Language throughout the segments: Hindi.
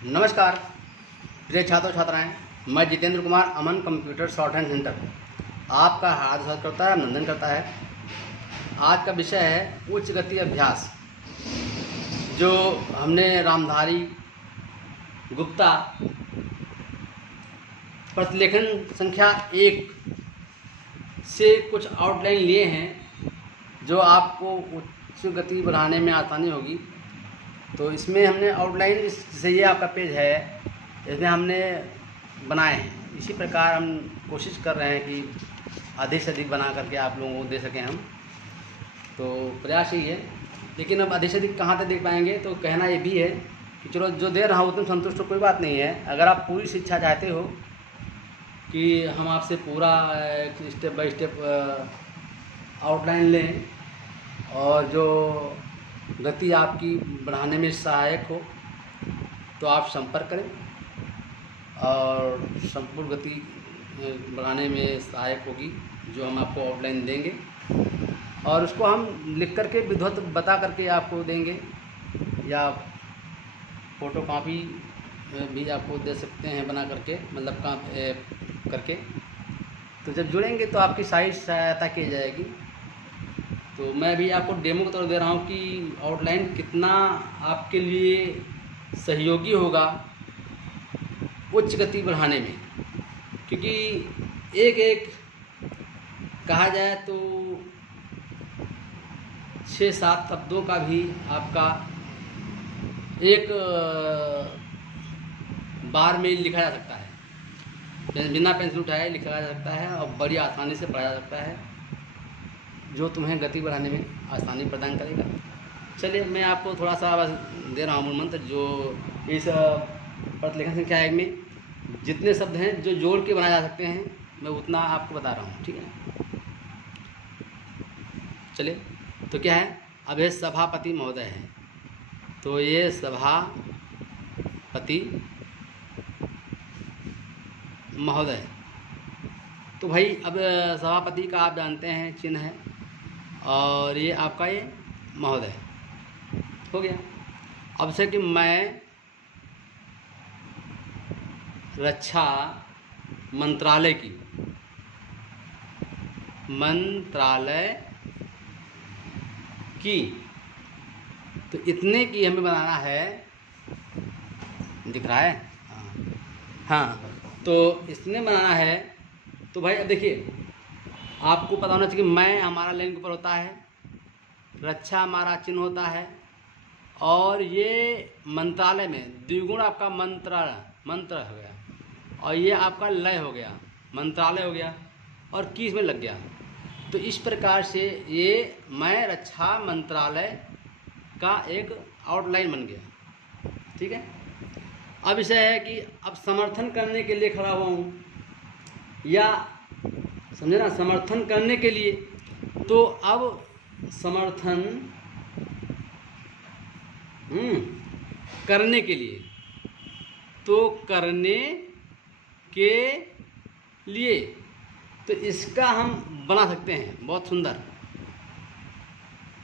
नमस्कार प्रिय छात्र छात्राएं, मैं जितेंद्र कुमार अमन कंप्यूटर शॉर्ट हैंड सेंटर आपका हार्दिक स्वागत करता है, अभिनंदन करता है। आज का विषय है उच्च गति अभ्यास, जो हमने रामधारी गुप्ता प्रतिलेखन संख्या 1 से कुछ आउटलाइन लिए हैं, जो आपको उच्च गति बढ़ाने में आसानी होगी। तो इसमें हमने आउटलाइन, जैसे ये आपका पेज है, इसमें हमने बनाए हैं। इसी प्रकार हम कोशिश कर रहे हैं कि अधिक से अधिक बना करके आप लोगों को दे सकें हम। तो प्रयास यही है, लेकिन अब अधिक से अधिक कहाँ तक दे पाएंगे, तो कहना ये भी है कि चलो जो दे रहा हूँ उतने संतुष्ट हो, कोई बात नहीं है। अगर आप पूरी शिक्षा चाहते हो कि हम आपसे पूरा स्टेप बाय स्टेप आउटलाइन लें और जो गति आपकी बढ़ाने में सहायक हो, तो आप संपर्क करें और संपूर्ण गति बढ़ाने में सहायक होगी जो हम आपको आउटलाइन देंगे, और उसको हम लिख करके विधिवत बता करके आपको देंगे, या फ़ोटो कॉपी भी आपको दे सकते हैं बना करके, मतलब करके। तो जब जुड़ेंगे तो आपकी सारी सहायता की जाएगी। तो मैं भी आपको डेमो के तौर दे रहा हूँ कि आउटलाइन कितना आपके लिए सहयोगी होगा उच्च गति बढ़ाने में, क्योंकि एक एक कहा जाए तो 6-7 शब्दों का भी आपका एक बार में लिखा जा सकता है, बिना पेंसिल उठाए लिखा जा सकता है और बड़ी आसानी से पढ़ा जा सकता है, जो तुम्हें गति बढ़ाने में आसानी प्रदान करेगा। चलिए, मैं आपको थोड़ा सा बस दे रहा हूँ मूल मंत्र, जो इस प्रतिलेखन संख्या 1 में जितने शब्द हैं जो जोड़ के बनाए जा सकते हैं, मैं उतना आपको बता रहा हूँ, ठीक है। चलिए, तो क्या है, अब ये सभापति महोदय है, तो ये सभापति महोदय। तो भाई अब सभापति का आप जानते हैं चिन्ह है, और ये आपका ये महोदय हो गया। अब से कि मैं रक्षा मंत्रालय की, तो इतने की हमें बनाना है, दिख रहा है? हाँ, तो इसने बनाना है। तो भाई अब देखिए, आपको पता होना चाहिए कि मैं हमारा लाइन के ऊपर होता है, रक्षा हमारा चिन्ह होता है, और ये मंत्रालय में द्विगुण आपका मंत्र हो गया, और ये आपका लय हो गया, मंत्रालय हो गया, और की इसमें लग गया। तो इस प्रकार से ये मैं रक्षा मंत्रालय का एक आउटलाइन बन गया, ठीक है। अब इसे है कि अब समर्थन करने के लिए खड़ा हुआ हूँ, या समझे ना, समर्थन करने के लिए। तो अब समर्थन करने के लिए, तो करने के लिए, तो इसका हम बना सकते हैं बहुत सुंदर,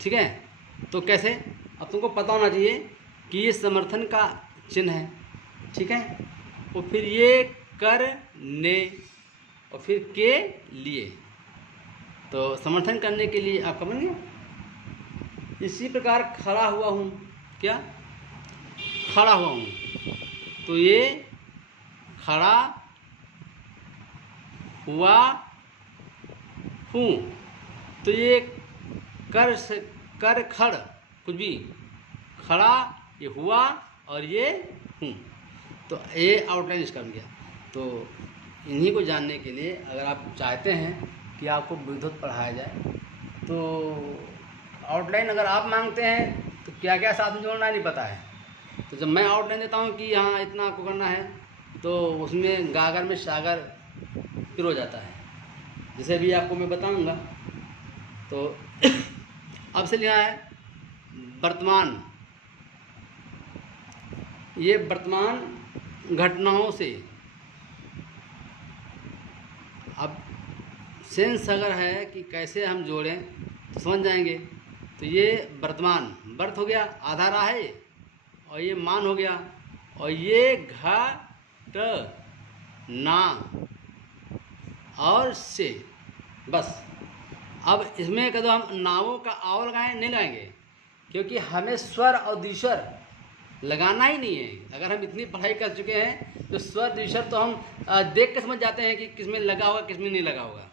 ठीक है। तो कैसे, अब तुमको पता होना चाहिए कि ये समर्थन का चिन्ह है, ठीक है, और फिर ये करने, और फिर के लिए, तो समर्थन करने के लिए आपका बन गया। इसी प्रकार खड़ा हुआ हूँ, क्या खड़ा हुआ हूँ, तो ये खड़ा हुआ हूँ, तो ये कर खड़ कुछ भी, खड़ा ये हुआ और ये हूँ, तो ये आउटलाइन इसका बन गया। तो इन्हीं को जानने के लिए, अगर आप चाहते हैं कि आपको विद्युत पढ़ाया जाए, तो आउटलाइन अगर आप मांगते हैं तो क्या क्या साथ में जोड़ना है नहीं पता है, तो जब मैं आउटलाइन देता हूँ कि हाँ इतना आपको करना है, तो उसमें गागर में सागर फिर हो जाता है, जैसे भी आपको मैं बताऊँगा। तो अब से लिखा है वर्तमान, ये वर्तमान घटनाओं से, अब सेंस अगर है कि कैसे हम जोड़ें तो समझ जाएंगे। तो ये वर्तमान, वर्त हो गया, आधा रहा है, और ये मान हो गया, और ये घट ना और से, बस। अब इसमें कदो हम नावों का आओ लगाएं, नहीं लगाएंगे, क्योंकि हमें स्वर और द्विस्वर लगाना ही नहीं है। अगर हम इतनी पढ़ाई कर चुके हैं तो स्वर द्विस्वर तो हम देख के समझ जाते हैं कि किसमें लगा होगा किसमें नहीं लगा होगा।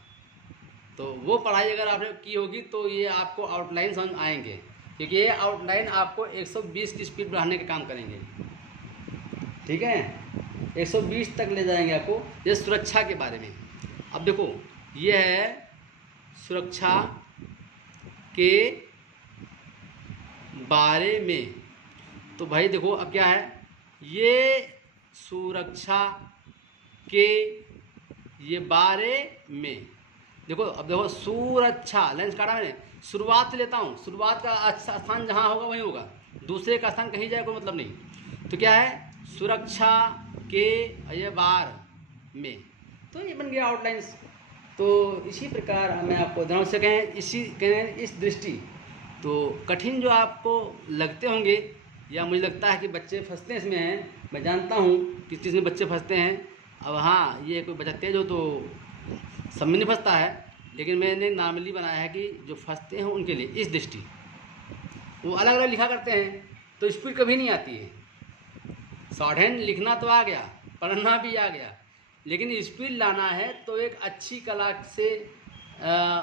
तो वो पढ़ाई अगर आपने की होगी तो ये आपको आउटलाइन समझ आएंगे, क्योंकि ये आउटलाइन आपको 120 की स्पीड बढ़ाने का काम करेंगे। ठीक है, 120 तक ले जाएंगे आपको। ये सुरक्षा के बारे में। अब देखो, ये है सुरक्षा के बारे में। तो भाई देखो, अब क्या है, ये सुरक्षा के ये बारे में। देखो, अब देखो, सुरक्षा लेंस काटा मैंने, शुरुआत से लेता हूँ। शुरुआत का अच्छा स्थान जहाँ होगा वहीं होगा, दूसरे का स्थान कहीं जाए कोई मतलब नहीं। तो क्या है, सुरक्षा के ये बार में। तो ये बन गया आउटलाइंस। तो इसी प्रकार मैं आपको ध्यान से कहें, इसी कहें इस दृष्टि। तो कठिन जो आपको लगते होंगे, या मुझे लगता है कि बच्चे फंसते हैं इसमें हैं, मैं जानता हूँ किस चीज़ में बच्चे फंसते हैं। अब हाँ, ये कोई बच्चा तेज हो तो सब में नहीं फंसता है, लेकिन मैंने नॉर्मली बनाया है कि जो फंसते हैं उनके लिए इस दृष्टि। वो अलग अलग लिखा करते हैं तो स्पीड कभी नहीं आती है। शॉर्ट हैंड लिखना तो आ गया, पढ़ना भी आ गया, लेकिन स्पीड लाना है तो एक अच्छी कला से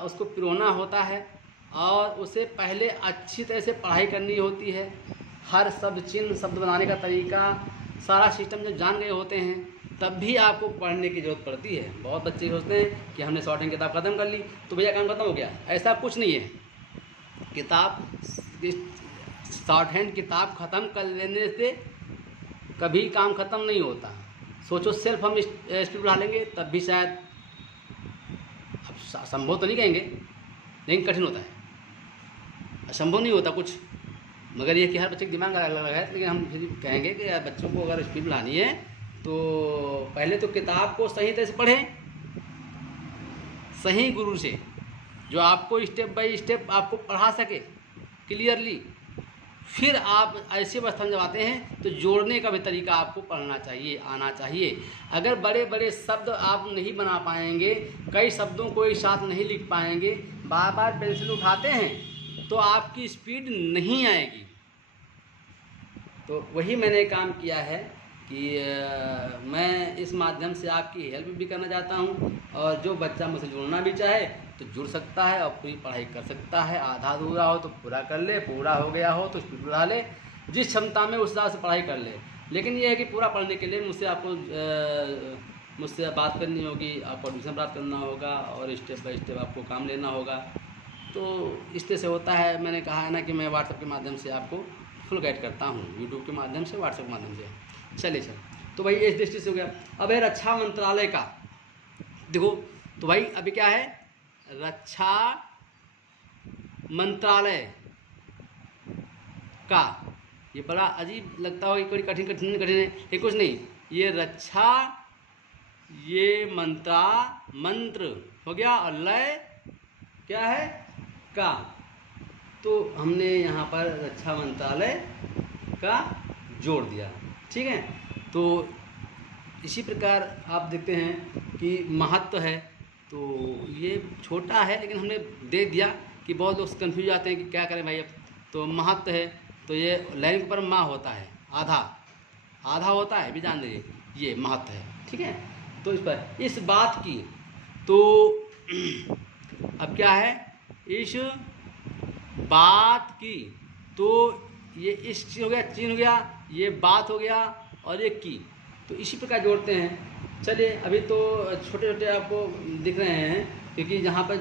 उसको पिरोना होता है, और उसे पहले अच्छी तरह से पढ़ाई करनी होती है। हर शब्द चिन्ह, शब्द बनाने का तरीका, सारा सिस्टम जब जान गए होते हैं तब भी आपको पढ़ने की ज़रूरत पड़ती है। बहुत बच्चे सोचते हैं कि हमने शॉर्ट हैंड किताब ख़त्म कर ली तो भैया काम खत्म हो गया। ऐसा कुछ नहीं है। किताब, शॉर्ट हैंड किताब ख़त्म कर लेने से कभी काम ख़त्म नहीं होता। सोचो, सेल्फ हम स्पीड बढ़ा लेंगे तब भी शायद, अब संभव तो नहीं कहेंगे, लेकिन कठिन होता है, असंभव नहीं होता कुछ। मगर ये कि हर बच्चे के दिमाग अलग अलग है, लेकिन हम फिर कहेंगे कि यार बच्चों को अगर स्पीड बढ़ानी है तो पहले तो किताब को सही तरह से पढ़ें, सही गुरु से, जो आपको स्टेप बाय स्टेप आपको पढ़ा सके क्लियरली। फिर आप ऐसी अवस्था में जब आते हैं तो जोड़ने का भी तरीका आपको पढ़ना चाहिए, आना चाहिए। अगर बड़े बड़े शब्द आप नहीं बना पाएंगे, कई शब्दों को एक साथ नहीं लिख पाएंगे, बार बार पेंसिल उठाते हैं तो आपकी स्पीड नहीं आएगी। तो वही मैंने काम किया है कि मैं इस माध्यम से आपकी हेल्प भी करना चाहता हूँ, और जो बच्चा मुझसे जुड़ना भी चाहे तो जुड़ सकता है और पूरी पढ़ाई कर सकता है। आधा अधूरा हो तो पूरा कर ले, पूरा हो गया हो तो स्पीड बढ़ा ले, जिस क्षमता में उस हिसाब से पढ़ाई कर ले। लेकिन ये है कि पूरा पढ़ने के लिए मुझसे बात करनी होगी, आपको एडमिशन प्राप्त करना होगा, और स्टेप बाय स्टेप आपको काम लेना होगा। तो इस तरह से होता है। मैंने कहा है ना कि मैं व्हाट्सएप के माध्यम से आपको फुल गाइड करता हूँ, यूट्यूब के माध्यम से, व्हाट्सएप के माध्यम से। चलिए सर, तो भाई इस दृष्टि से हो गया। अब है रक्षा मंत्रालय का। देखो, तो भाई अभी क्या है, रक्षा मंत्रालय का, ये बड़ा अजीब लगता हो कि कोई कठिन कठिन कठिन है, ये कुछ नहीं। ये रक्षा, ये मंत्र हो गया, और लय क्या है, का। तो हमने यहाँ पर रक्षा मंत्रालय का जोड़ दिया। ठीक है, तो इसी प्रकार आप देखते हैं कि महत्व है, तो ये छोटा है लेकिन हमने दे दिया कि बहुत लोग कंफ्यूज आते हैं कि क्या करें भाई। अब तो महत्व है, तो ये लाइन के ऊपर माँ होता है, आधा होता है, भी जान लीजिए, ये महत्व है। ठीक है, तो इस पर इस बात की, तो अब क्या है, इस बात की, तो ये इस चीज हो गया, चीन हो गया, ये बात हो गया, और ये की, तो इसी प्रकार जोड़ते हैं। चलिए, अभी तो छोटे छोटे आपको दिख रहे हैं, क्योंकि जहाँ पर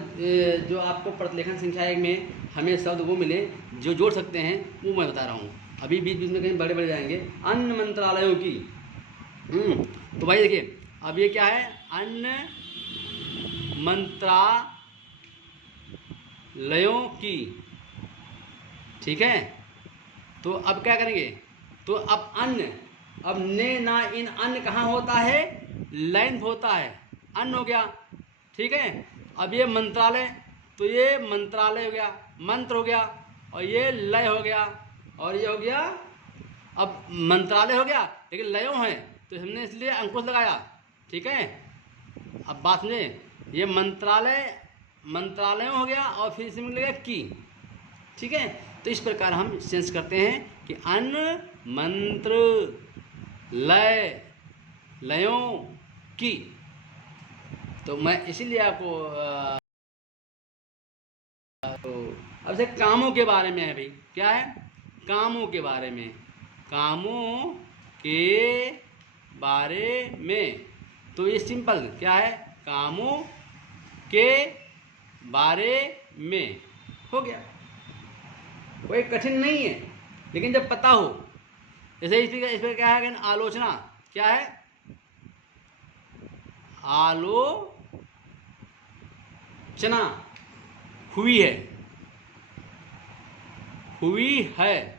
जो आपको प्रतिलेखन संख्या 1 में हमें शब्द वो मिले जो जोड़ सकते हैं, वो मैं बता रहा हूँ। अभी बीच बीच में कहीं बड़े बड़े जाएंगे। अन्य मंत्रालयों की, तो भाई देखिए, अब ये क्या है, अन्य मंत्रालयों की। ठीक है, तो अब क्या करेंगे, तो अब अन्य, अब ने ना इन, अन्य कहाँ होता है, लाइन होता है, अन्य हो गया। ठीक है, अब ये मंत्रालय, तो ये मंत्रालय हो गया, मंत्र हो गया, और ये लय हो गया, और ये हो गया अब मंत्रालय हो गया लेकिन लयों हैं तो हमने इसलिए अंकुश लगाया। ठीक है, अब बात समझे, ये मंत्रालयों हो गया और फिर इसमें लगेगा की। ठीक है, तो इस प्रकार हम सेंस करते हैं कि अन्न मंत्र लय लयों की। तो मैं इसीलिए आपको तो अब से कामों के बारे में है भाई, क्या है, कामों के बारे में, कामों के बारे में। तो ये सिंपल क्या है, कामों के बारे में हो गया, कोई कठिन नहीं है। लेकिन जब पता हो, जैसे इस पर क्या है, आलोचना क्या है, आलोचना हुई है, हुई है।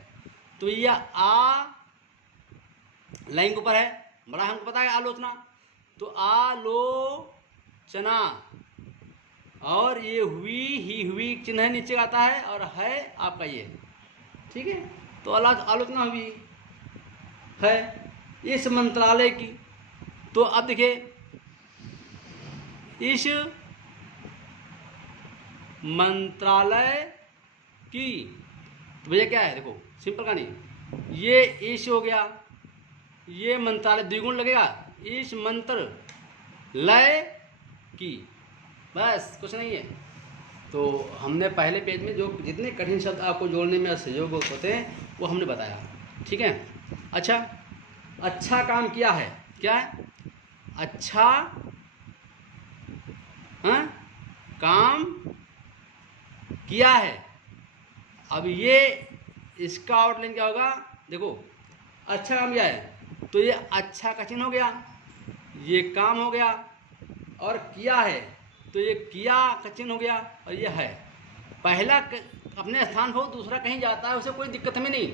तो यह आ लाइन के ऊपर है, बड़ा हमको पता है आलोचना, तो आलोचना, और ये हुई ही हुई चिन्ह नीचे आता है और है आपका ये। ठीक है, तो आलोचना हुई है इस मंत्रालय की। तो अब देखिए इस मंत्रालय की, तो भैया क्या है, देखो सिंपल कहानी, ये इस हो गया, ये मंत्रालय द्विगुण लगेगा, इस मंत्र लय की, बस कुछ नहीं है। तो हमने पहले पेज में जो जितने कठिन शब्द आपको जोड़ने में सहयोग होते हैं वो हमने बताया। ठीक है, अच्छा काम किया है, क्या है, अच्छा काम किया है। अब ये इसका आउटलाइन क्या होगा, देखो अच्छा काम किया है तो ये अच्छा का चिन्ह हो गया, ये काम हो गया, और किया है तो ये किया का चिन्ह हो गया, और ये है। पहला अपने स्थान पर, दूसरा कहीं जाता है, उसे कोई दिक्कत हमें नहीं।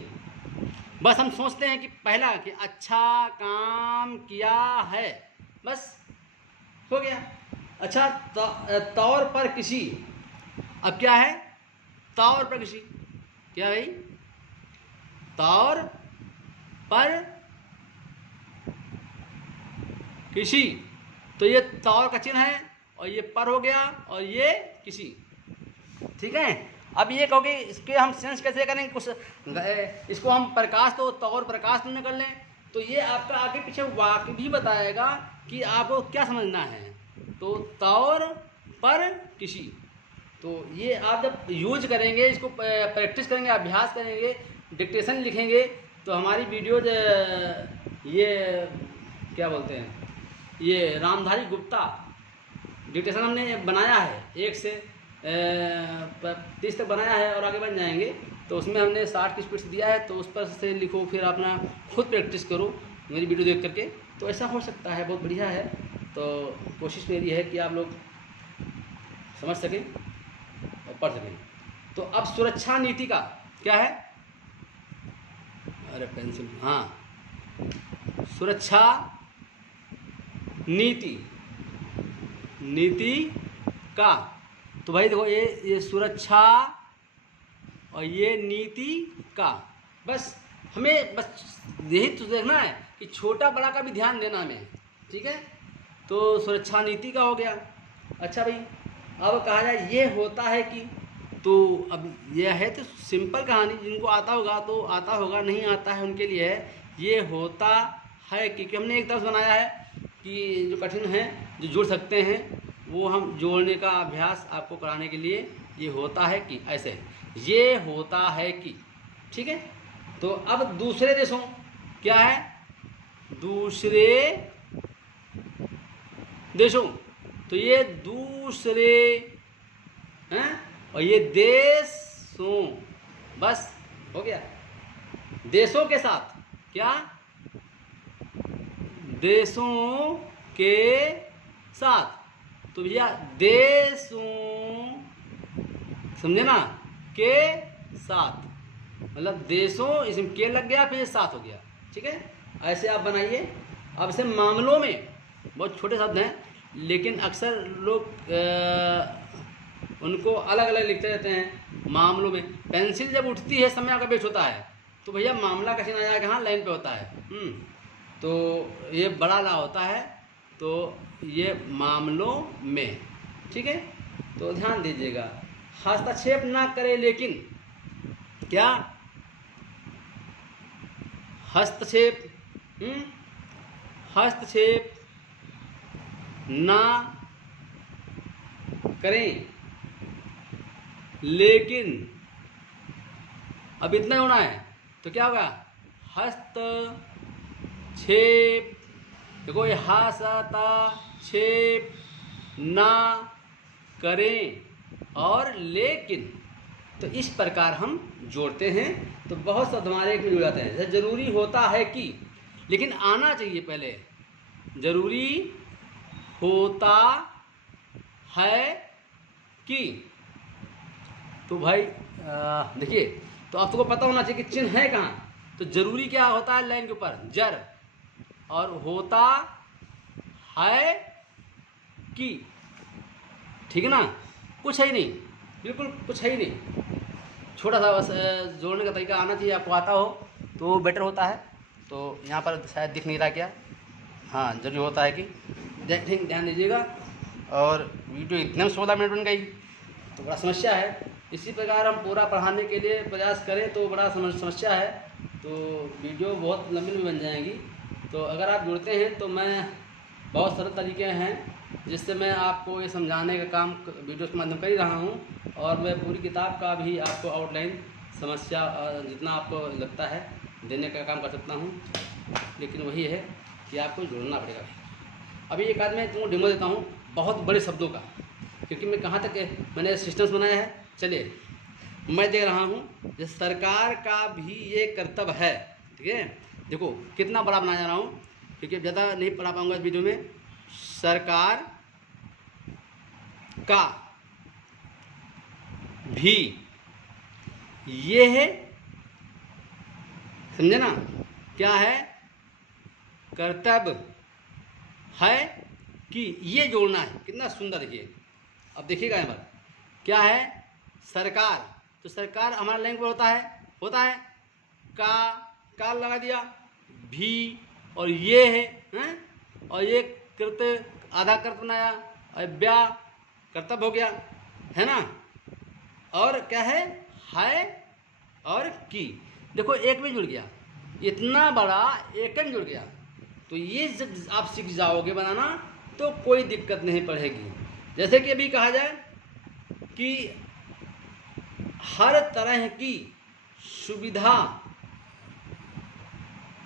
बस हम सोचते हैं कि पहला कि अच्छा काम किया है, बस हो गया। अच्छा, तौर पर किसी, अब क्या है, तौर पर किसी, क्या भाई, तौर पर किसी, तो ये तौर का चिन्ह है और ये पर हो गया और ये किसी। ठीक है, अब ये कहोगे इसके हम सेंस कैसे करेंगे, कुछ इसको हम प्रकाश तो तौर प्रकाश में कर लें, तो ये आपका आगे पीछे वाक्य भी बताएगा कि आपको क्या समझना है। तो तौर पर किसी, तो ये आप जब यूज करेंगे, इसको प्रैक्टिस करेंगे, अभ्यास करेंगे, डिक्टेशन लिखेंगे, तो हमारी वीडियो ये क्या बोलते हैं, ये रामधारी गुप्ता डिक्टेशन हमने बनाया है, 1 से 30 तक बनाया है और आगे बन जाएंगे। तो उसमें हमने 60 की स्पीड से दिया है, तो उस पर से लिखो, फिर अपना खुद प्रैक्टिस करो मेरी वीडियो देख करके, तो ऐसा हो सकता है, बहुत बढ़िया है। तो कोशिश मेरी है कि आप लोग समझ सकें और पढ़ सकें। तो अब सुरक्षा नीति का क्या है, अरे पेंसिल, हाँ, सुरक्षा नीति, नीति का, तो भाई देखो ये सुरक्षा और ये नीति का, बस हमें बस यही तो देखना है कि छोटा बड़ा का भी ध्यान देना हमें। ठीक है, तो सुरक्षा नीति का हो गया। अच्छा भाई, अब कहा जाए ये होता है कि, तो अब यह है तो सिंपल कहानी, जिनको आता होगा तो आता होगा, नहीं आता है उनके लिए है ये होता है, क्योंकि हमने एक तरफ बनाया है कि जो कठिन है जो जुड़ सकते हैं वो हम जोड़ने का अभ्यास आपको कराने के लिए, ये होता है कि ऐसे, ये होता है कि। ठीक है, तो अब दूसरे देशों क्या है, दूसरे देशों, तो ये दूसरे हैं और ये देशों, बस हो गया। देशों के साथ क्या, देशों के साथ, तो भैया देशों, समझे ना, के साथ, मतलब देशों, इसमें के लग गया फिर साथ हो गया। ठीक है, ऐसे आप बनाइए। अब से मामलों में बहुत छोटे शब्द हैं, लेकिन अक्सर लोग उनको अलग अलग लिखते रहते हैं। मामलों में पेंसिल जब उठती है समय का वेट होता है, तो भैया मामला का चिन्ह आ जाएगा, हाँ लाइन पे होता है। तो ये बड़ा ला होता है, तो ये मामलों में, ठीक है। तो ध्यान दीजिएगा, हस्तक्षेप ना करे लेकिन, क्या हस्तक्षेप, हस्तक्षेप ना करें लेकिन, अब इतना होना है तो क्या होगा, हस्तक्षेप, देखो ये हस्तक्षेप ना करें और लेकिन, तो इस प्रकार हम जोड़ते हैं। तो बहुत शब्द हमारे एक में जुड़ जाते हैं। जैसे जरूरी होता है कि, लेकिन आना चाहिए पहले, जरूरी होता है कि। तो भाई देखिए, तो आपको पता होना चाहिए कि चिन्ह है कहाँ। तो जरूरी क्या होता है, लाइन के ऊपर जर, और होता है कि, ठीक है ना। कुछ है ही नहीं, बिल्कुल कुछ है ही नहीं, छोटा सा बस जोड़ने का तरीका आना चाहिए, आपको आता हो तो बेटर होता है। तो यहाँ पर शायद दिख नहीं रहा क्या, हाँ जरूरी होता है कि, ध्यान दीजिएगा। और वीडियो इतने में 16 मिनट बन गई तो बड़ा समस्या है। इसी प्रकार हम पूरा पढ़ाने के लिए प्रयास करें तो बड़ा समस्या है, तो वीडियो बहुत लंबी भी बन जाएगी। तो अगर आप जुड़ते हैं तो मैं बहुत सरल तरीके हैं जिससे मैं आपको ये समझाने का काम वीडियो के माध्यम कर ही रहा हूँ। और मैं पूरी किताब का भी आपको आउटलाइन समस्या जितना आपको लगता है देने का काम कर सकता हूँ, लेकिन वही है कि आपको जुड़ना पड़ेगा। अभी एक आध मैं तुमको डेमो देता हूँ बहुत बड़े शब्दों का, क्योंकि मैं कहाँ तक मैंने सिस्टम्स बनाया है। चलिए मैं देख रहा हूँ, जैसे सरकार का भी ये कर्तव्य है, ठीक है। देखो कितना बड़ा बनाया जा रहा हूँ, क्योंकि ज़्यादा नहीं पढ़ा पाऊँगा इस वीडियो में। सरकार का भी ये है, समझे ना, क्या है, कर्तव्य है कि, ये जोड़ना है। कितना सुंदर देखिए, अब देखिएगा यहाँ पर क्या है, सरकार, तो सरकार हमारा लैंग्वेज पर होता है का लगा दिया, भी, और ये है, और ये कृत आधा कृत बनाया, और ब्या कर्तव्य हो गया, है ना। और क्या है और की, देखो एक में जुड़ गया, इतना बड़ा एक में जुड़ गया। तो ये जब आप सीख जाओगे बनाना तो कोई दिक्कत नहीं पड़ेगी। जैसे कि अभी कहा जाए कि हर तरह की सुविधा,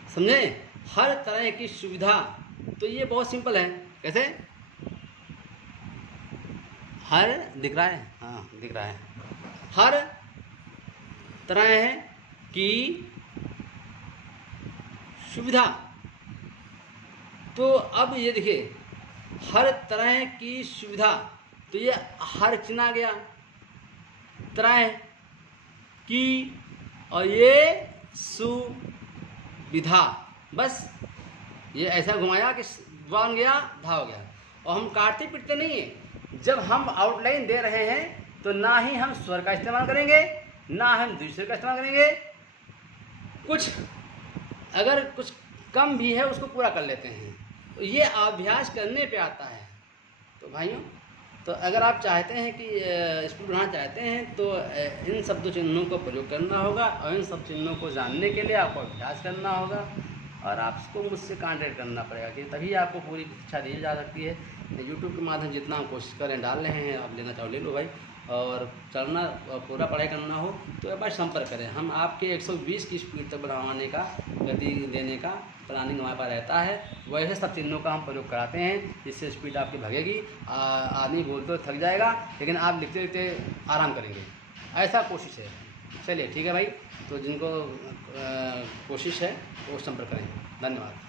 समझे, हर तरह की सुविधा, तो ये बहुत सिंपल है। कैसे, हर दिख रहा है, हाँ दिख रहा है, हर तरह की सुविधा। तो अब ये देखिए, हर तरह की सुविधा, तो ये हर चिन्ह आ गया, तरह की, और ये सुविधा, बस ये ऐसा घुमाया कि बन गया, धा हो गया। और हम काटते पीटते नहीं है। जब हम आउटलाइन दे रहे हैं तो ना ही हम स्वर का इस्तेमाल करेंगे, ना हम दूसरे का इस्तेमाल करेंगे। कुछ अगर कुछ कम भी है उसको पूरा कर लेते हैं। तो ये अभ्यास करने पे आता है। तो भाइयों, तो अगर आप चाहते हैं कि स्पीड बढ़ाना चाहते हैं तो इन शब्द चिन्हों का प्रयोग करना होगा, और इन सब चिन्हों को जानने के लिए आपको अभ्यास करना होगा, और आपको मुझसे कांटेक्ट करना पड़ेगा कि तभी आपको पूरी शिक्षा दी जा सकती है। यूट्यूब के माध्यम जितना हम कोशिश करें डाल रहे हैं, आप लेना चाहो ले लो भाई। और चलना पूरा पढ़ाई करना हो तो एक बार संपर्क करें। हम आपके 120 की स्पीड तक बढ़ाने का, गति देने का प्लानिंग हमारे पास रहता है। वैसे सब चिन्हों का हम प्रयोग कराते हैं जिससे स्पीड आपकी भगेगी। आदमी बोलते थक जाएगा, लेकिन आप लिखते लिखते आराम करेंगे, ऐसा कोशिश है। चलिए ठीक है भाई, तो जिनको कोशिश है वो संपर्क करें। धन्यवाद।